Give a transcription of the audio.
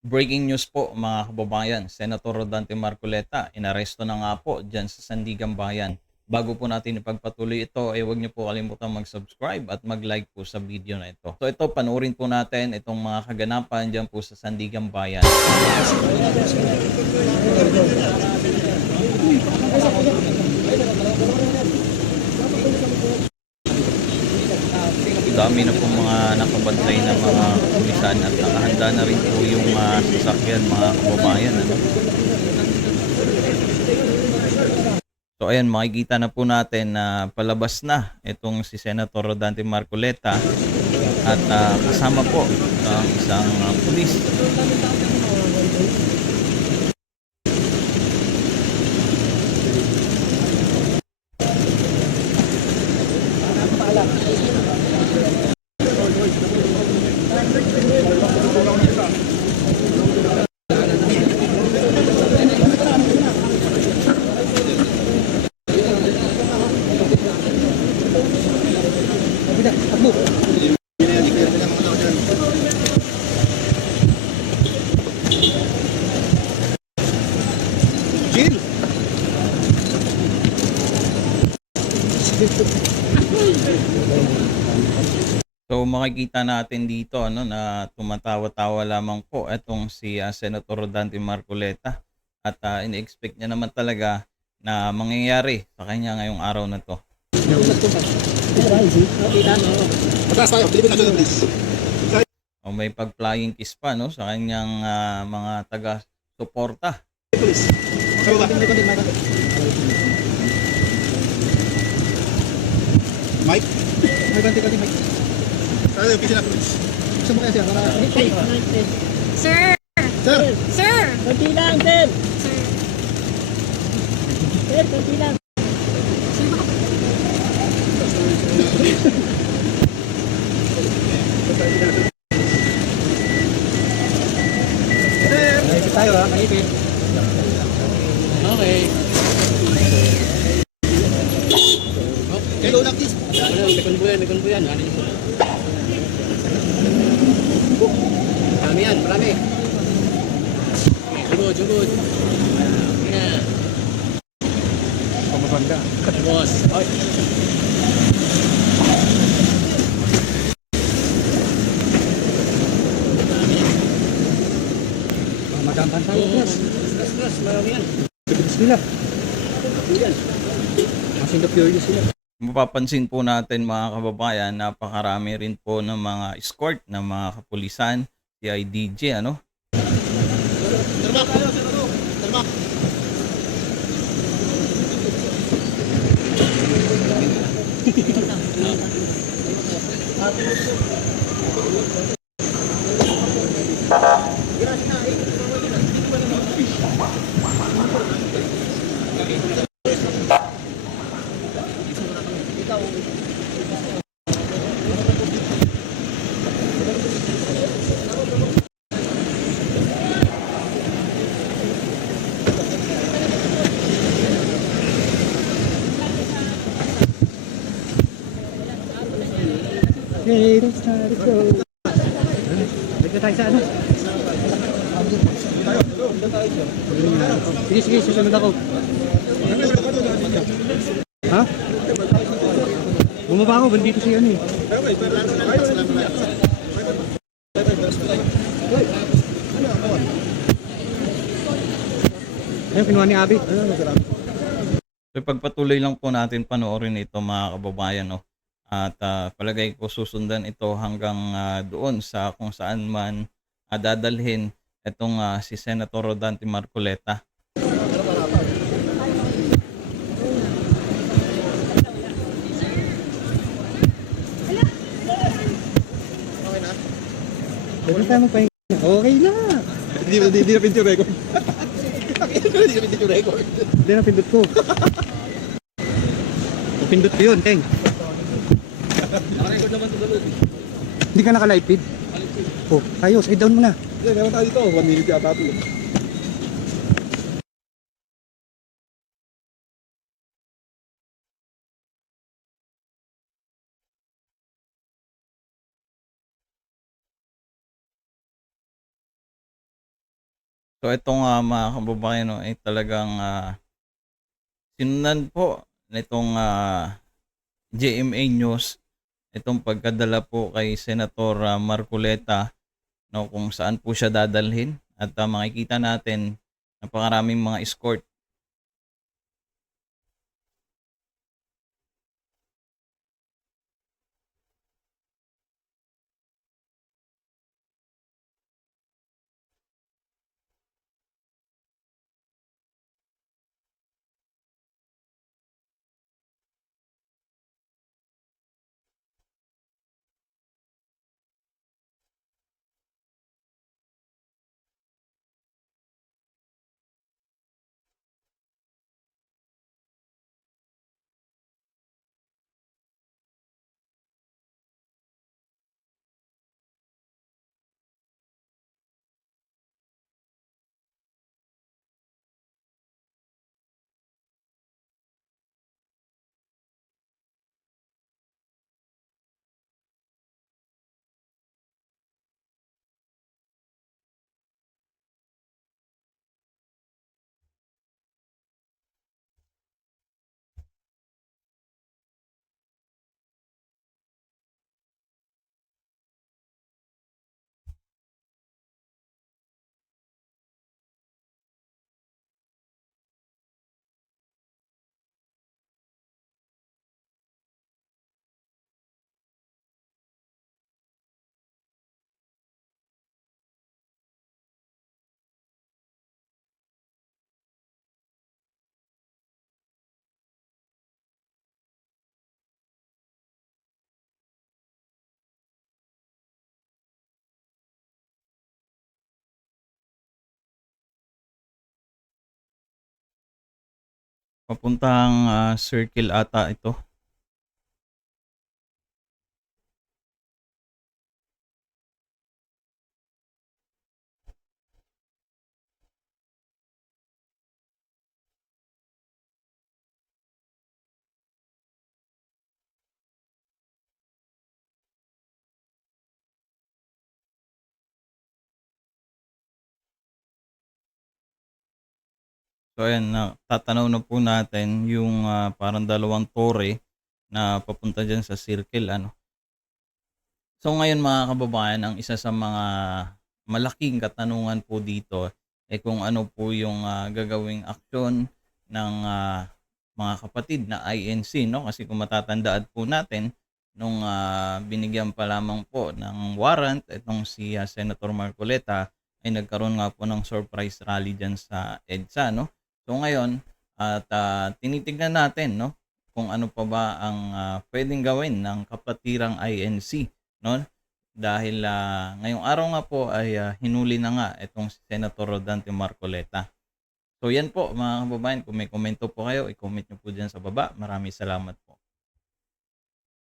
Breaking news po mga kababayan, Senator Rodante Marcoleta, inaresto na nga po dyan sa Sandigan Bayan. Bago po natin ipagpatuloy ito, huwag niyo po kalimutan mag-subscribe at mag-like po sa video na ito. So ito, panoorin po natin itong mga kaganapan dyan po sa Sandigan Bayan. Dami na po mga nakabantay na mga pulisan at nakahanda na rin po yung sasakyan mga kababayan. Ano? So ayan, makikita na po natin na palabas na itong si Senator Rodante Marcoleta at kasama po ang isang pulis. So makikita natin dito ano na tumatawa-tawa lamang po itong si Senator Rodante Marcoleta at ini-expect niya naman talaga na mangyayari sa kanya ngayong araw na to. O may pag-flying kiss pa no sa kanyang mga taga-suporta. Mike? Ganti Mike. Saan yung opisina police? Gusto mo kaya siya para... Sir! Sir! Sir! Konti lang, sir. Sir! Sir, konti lang. Sir, Maipit tayo ha, maipit. Okay. Hello, Nakis! May konbo yan. Ano yung marami yan, marami. Jugod. Yan. Pamaganda. Boss. Ay. Magampan tayo, boss. Stress, marami yan. Bilis nila. Yan. Masing curious sila. Mapapansin po natin mga kababayan, napakarami rin po ng mga escort ng mga kapulisan, CIDG ano. Termak! Termak! Okay, let's go. Dito tayo sa ano? Sige, susunod ako. Ha? Bumaba ako, bandito siya ano eh. Ayun, kinuha ni Abi. So pagpatuloy lang po natin panoorin ito mga kababayan no. At palagay ko susundan ito hanggang doon sa kung saan man dadalhin itong si Senator Rodante Marcoleta. Pwede tayo magpahinga. Okay na. Hindi na pindot yung record. Hindi na pindot yung record. Hindi na pindot ko. Pindot ko yun, Teng. Nakarecord naman ito sa loob. Hindi ka naka-live feed? Oh, ayos. I-down mo na. Hindi, meron tayo dito. 1 minute yata ito. So ito nga mga kababayan 'no, ay talagang, sinundan po nitong, GMA News itong pagkadala po kay Senator, Marcoleta 'no, kung saan po siya dadalhin at, makikita natin napakaraming mga escort. Papuntang, circle ata ito. So ayan, natatanaw na po natin yung, parang dalawang tore na papunta diyan sa circle ano. So ngayon mga kababayan, ang isa sa mga malaking katanungan po dito ay kung ano po yung, gagawing aksyon ng, mga kapatid na INC 'no. Kasi kung matatandaan po natin nung, binigyan pa lamang po ng warrant itong si, Senator Marcoleta ay nagkaroon nga po ng surprise rally diyan sa EDSA 'no. So ngayon at, tinitignan natin 'no kung ano pa ba ang, puwedeng gawin ng kapatirang INC 'no. Dahil, ngayong araw nga po ay, hinuli na nga itong si Senator Rodante Marcoleta. So yan po mga kababayan, kung may komento po kayo, i-comment niyo po diyan sa baba. Maraming salamat po.